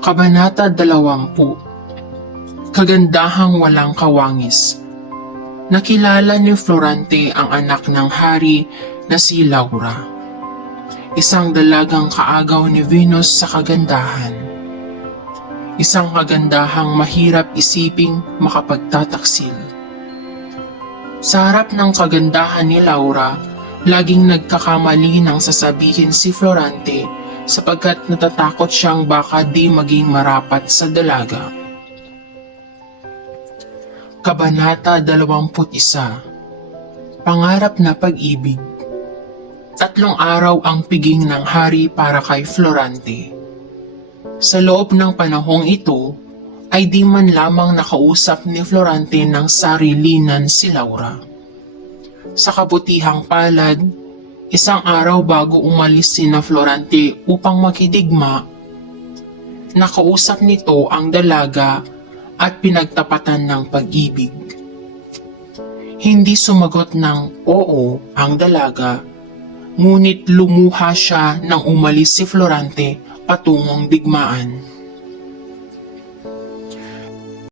Kabanata 20. Kagandahang walang kawangis. Nakilala ni Florante ang anak ng hari na si Laura, isang dalagang kaagaw ni Venus sa kagandahan. Isang kagandahang mahirap isiping makapagtataksil. Sa harap ng kagandahan ni Laura, laging nagkakamali ng sasabihin si Florante sapagkat natatakot siyang baka di maging marapat sa dalaga. Kabanata 21. Pangarap na pag-ibig. 3 araw ang piging ng hari para kay Florante. Sa loob ng panahong ito, ay di man lamang nakausap ni Florante ng sarilinan si Laura. Sa kabutihang palad, isang araw bago umalis sina Florante upang makidigma, nakausap nito ang dalaga at pinagtapatan ng pag-ibig. Hindi sumagot ng oo ang dalaga, ngunit lumuha siya nang umalis si Florante patungong digmaan.